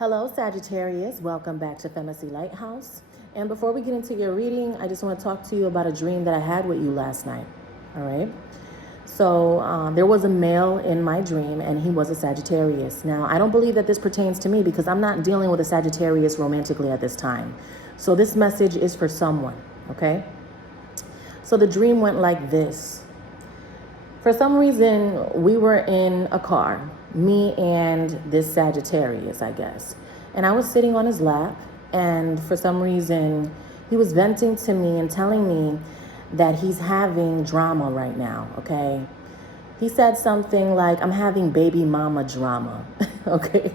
Hello, Sagittarius. Welcome back to FEMACY'S LightHouse. And before we get into your reading, I just want to talk to you about a dream that I had with you last night. All right. So there was a male in my dream, and he was a Sagittarius. Now, I don't believe that this pertains to me because I'm not dealing with a Sagittarius romantically at this time. So this message is for someone. Okay. So the dream went like this. For some reason, we were in a car, me and this Sagittarius, I guess. And I was sitting on his lap, and for some reason, he was venting to me and telling me that he's having drama right now, okay? He said something like, I'm having baby mama drama, okay?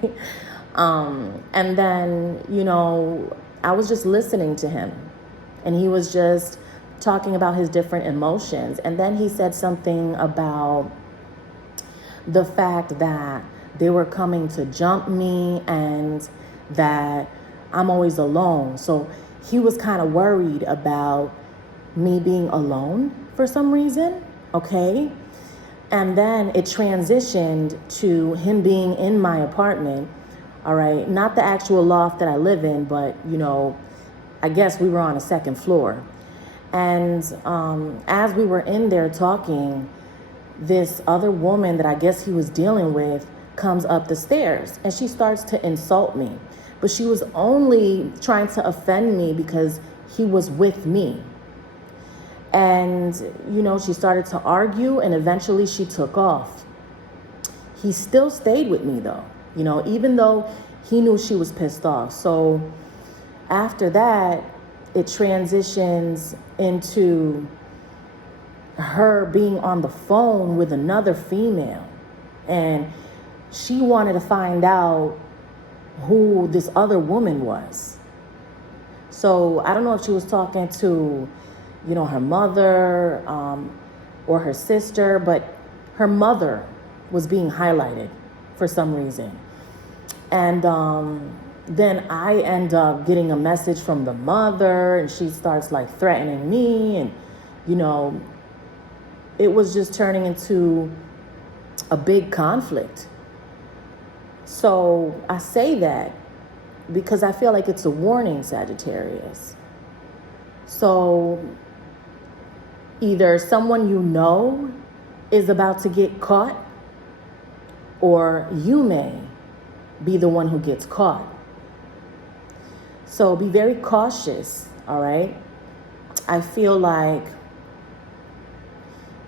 And then, I was just listening to him, and he was just talking about his different emotions. And then he said something about the fact that they were coming to jump me and that I'm always alone. So he was kind of worried about me being alone for some reason, okay? And then it transitioned to him being in my apartment, all right? Not the actual loft that I live in, but, I guess we were on a second floor. And as we were in there talking, this other woman that I guess he was dealing with comes up the stairs and she starts to insult me. But she was only trying to offend me because he was with me. And, she started to argue and eventually she took off. He still stayed with me though, even though he knew she was pissed off. So after that, it transitions into her being on the phone with another female. And she wanted to find out who this other woman was. So I don't know if she was talking to, her mother or her sister, but her mother was being highlighted for some reason. And then I end up getting a message from the mother and she starts like threatening me. And, it was just turning into a big conflict. So I say that because I feel like it's a warning, Sagittarius. So either someone is about to get caught, or you may be the one who gets caught. So be very cautious, all right? I feel like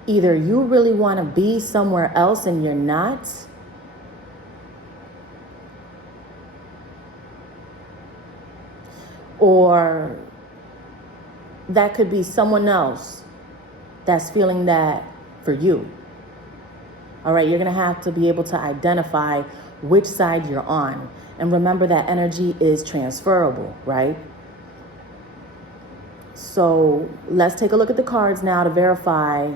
either you really want to be somewhere else and you're not, or that could be someone else that's feeling that for you. All right, you're going to have to be able to identify which side you're on. And remember that energy is transferable, right? So let's take a look at the cards now to verify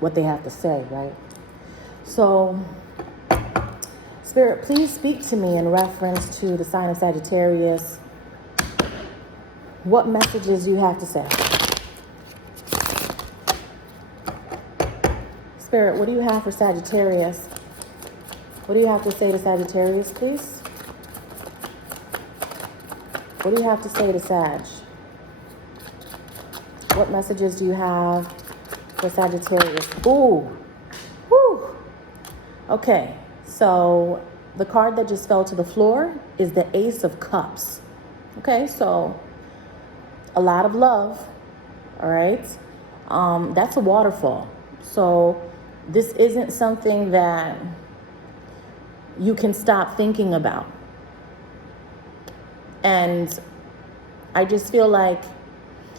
what they have to say, right? So, Spirit, please speak to me in reference to the sign of Sagittarius. What messages do you have to say? Spirit, what do you have for Sagittarius? What do you have to say to Sagittarius, please? What do you have to say to Sag? What messages do you have for Sagittarius? Ooh. Whew. Okay, so the card that just fell to the floor is the Ace of Cups. Okay, so a lot of love, all right? That's a waterfall. So this isn't something that you can stop thinking about. And I just feel like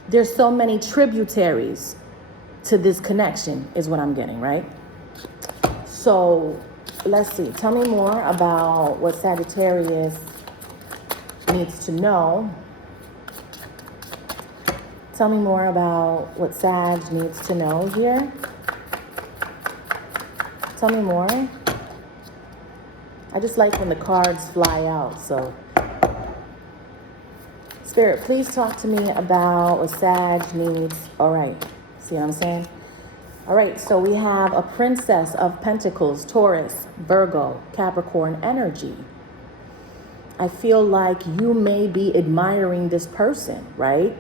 there's so many tributaries to this connection is what I'm getting, right? So let's see. Tell me more about what Sagittarius needs to know. Tell me more about what Sag needs to know here. Tell me more. I just like when the cards fly out, so. Spirit, please talk to me about what Sag needs. All right, see what I'm saying? All right, so we have a Princess of Pentacles, Taurus, Virgo, Capricorn energy. I feel like you may be admiring this person, right?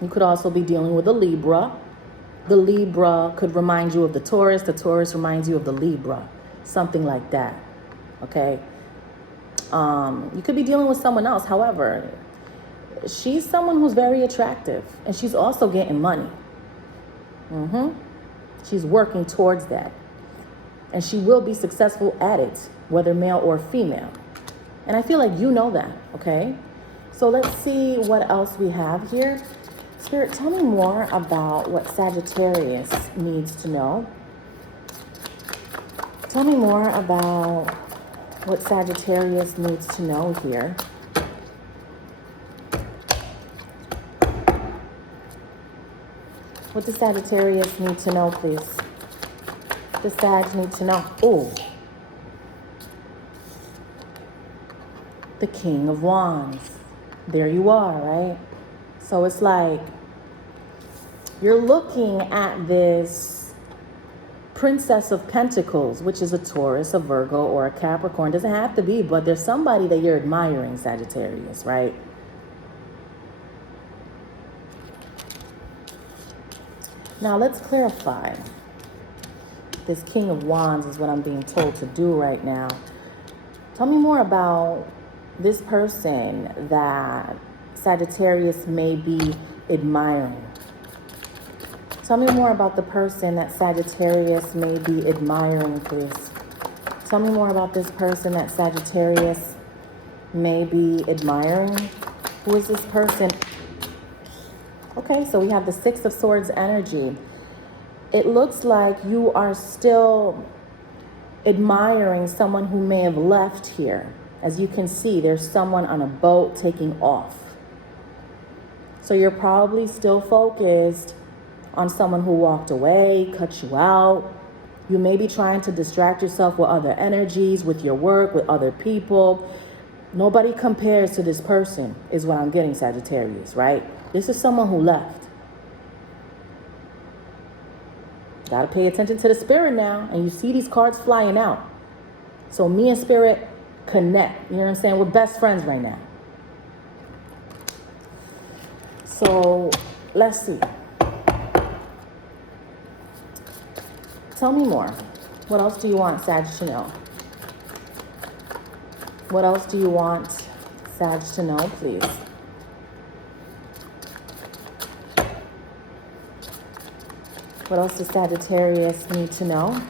You could also be dealing with a Libra. The Libra could remind you of the Taurus. The Taurus reminds you of the Libra. Something like that, okay? You could be dealing with someone else. However, she's someone who's very attractive, and she's also getting money. She's working towards that. And she will be successful at it, whether male or female. And I feel like you know that, okay? So let's see what else we have here. Spirit, tell me more about what Sagittarius needs to know. Tell me more about what Sagittarius needs to know here. What does Sagittarius need to know, please? What does Sag need to know? Oh, the King of Wands. There you are, right? So it's like you're looking at this Princess of Pentacles, which is a Taurus, a Virgo, or a Capricorn. Doesn't have to be, but there's somebody that you're admiring, Sagittarius, right? Now let's clarify. This King of Wands is what I'm being told to do right now. Tell me more about this person that Sagittarius may be admiring. Tell me more about the person that Sagittarius may be admiring, please. Tell me more about this person that Sagittarius may be admiring. Who is this person? Okay, so we have the Six of Swords energy. It looks like you are still admiring someone who may have left here. As you can see, there's someone on a boat taking off. So you're probably still focused on someone who walked away, cut you out. You may be trying to distract yourself with other energies, with your work, with other people. Nobody compares to this person, is what I'm getting, Sagittarius, right? This is someone who left. Got to pay attention to the spirit now. And you see these cards flying out. So me and spirit connect. You know what I'm saying? We're best friends right now. So let's see. Tell me more. What else do you want, Sag, to know? What else do you want Sag to know, please? What else does Sagittarius need to know?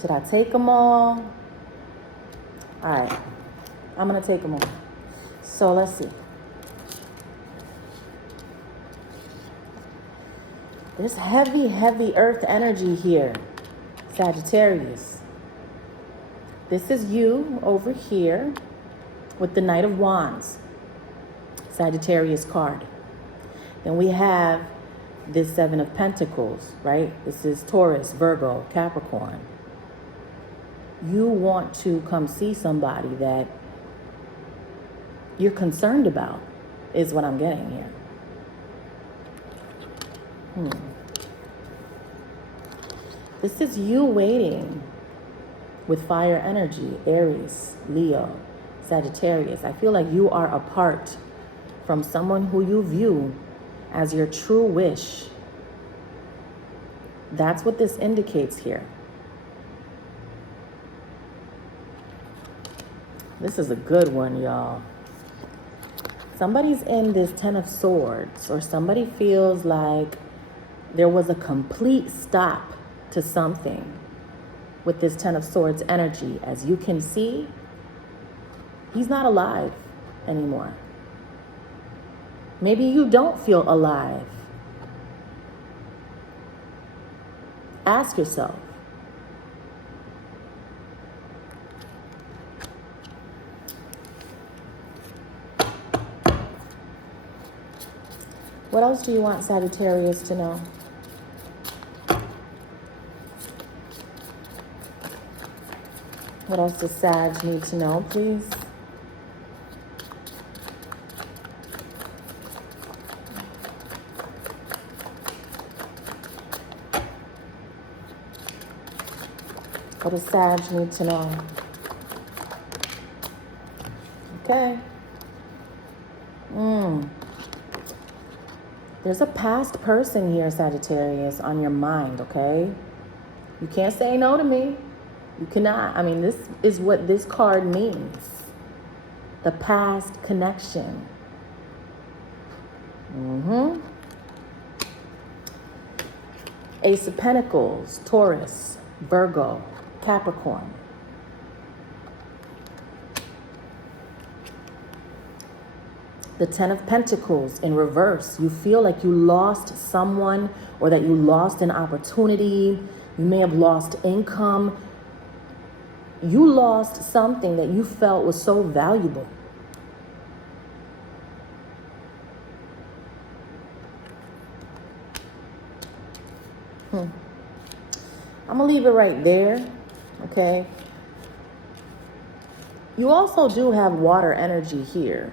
Should I take them all? All right. I'm going to take them all. So let's see. There's heavy, heavy earth energy here, Sagittarius. This is you over here with the Knight of Wands, Sagittarius card. Then we have this Seven of Pentacles, right? This is Taurus, Virgo, Capricorn. You want to come see somebody that you're concerned about, is what I'm getting here. This is you waiting with fire energy, Aries, Leo, Sagittarius. I feel like you are apart from someone who you view as your true wish. That's what this indicates here. This is a good one, y'all. Somebody's in this Ten of Swords, or somebody feels like there was a complete stop to something with this Ten of Swords energy. As you can see, he's not alive anymore. Maybe you don't feel alive. Ask yourself. What else do you want Sagittarius to know? What else does Sag need to know, please? What does Sag need to know? Okay. There's a past person here, Sagittarius, on your mind, okay? You can't say no to me. You cannot. I mean, this is what this card means. The past connection. Ace of Pentacles, Taurus, Virgo, Capricorn. The Ten of Pentacles in reverse. You feel like you lost someone or that you lost an opportunity. You may have lost income. You lost something that you felt was so valuable. I'm going to leave it right there, okay? You also do have water energy here.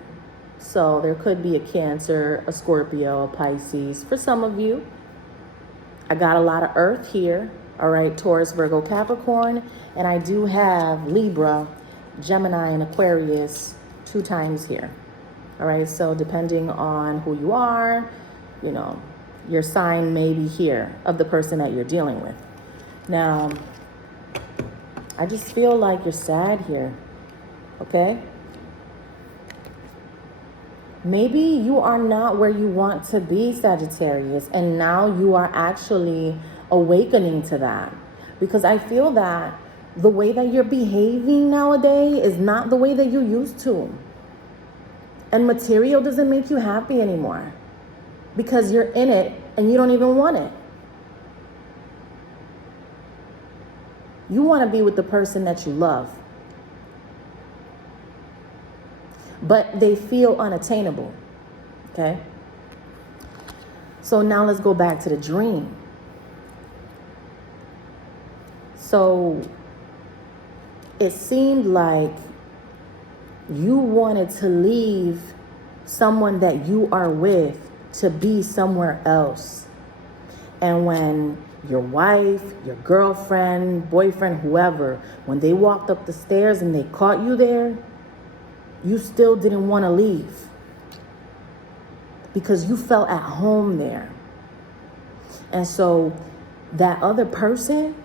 So there could be a Cancer, a Scorpio, a Pisces. For some of you, I got a lot of earth here. All right, Taurus, Virgo, Capricorn. And I do have Libra, Gemini, and Aquarius 2 times here. All right, so depending on who you are, you know, your sign may be here of the person that you're dealing with. Now, I just feel like you're sad here, okay? Maybe you are not where you want to be, Sagittarius, and now you are actually awakening to that. Because I feel that the way that you're behaving nowadays is not the way that you used to. And material doesn't make you happy anymore because you're in it and you don't even want it. You want to be with the person that you love, but they feel unattainable, okay? So now let's go back to the dream. So it seemed like you wanted to leave someone that you are with to be somewhere else. And when your wife, your girlfriend, boyfriend, whoever, when they walked up the stairs and they caught you there, you still didn't want to leave because you felt at home there. And so that other person,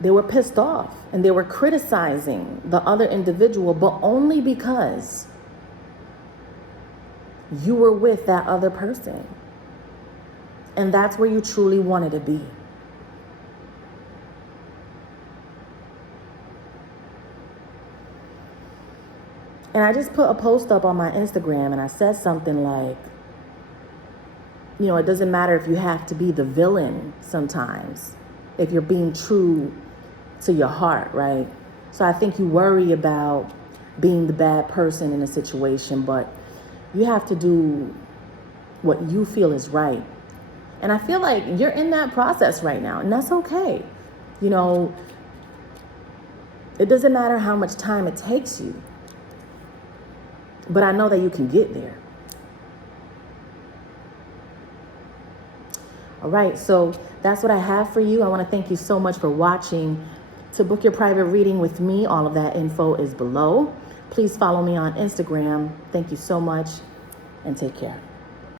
they were pissed off and they were criticizing the other individual, but only because you were with that other person. And that's where you truly wanted to be. And I just put a post up on my Instagram and I said something like, you know, it doesn't matter if you have to be the villain sometimes, if you're being true to your heart, right? So I think you worry about being the bad person in a situation, but you have to do what you feel is right. And I feel like you're in that process right now, and that's okay. You know, it doesn't matter how much time it takes you, but I know that you can get there. All right, so that's what I have for you. I want to thank you so much for watching. To book your private reading with me, all of that info is below. Please follow me on Instagram. Thank you so much, and take care.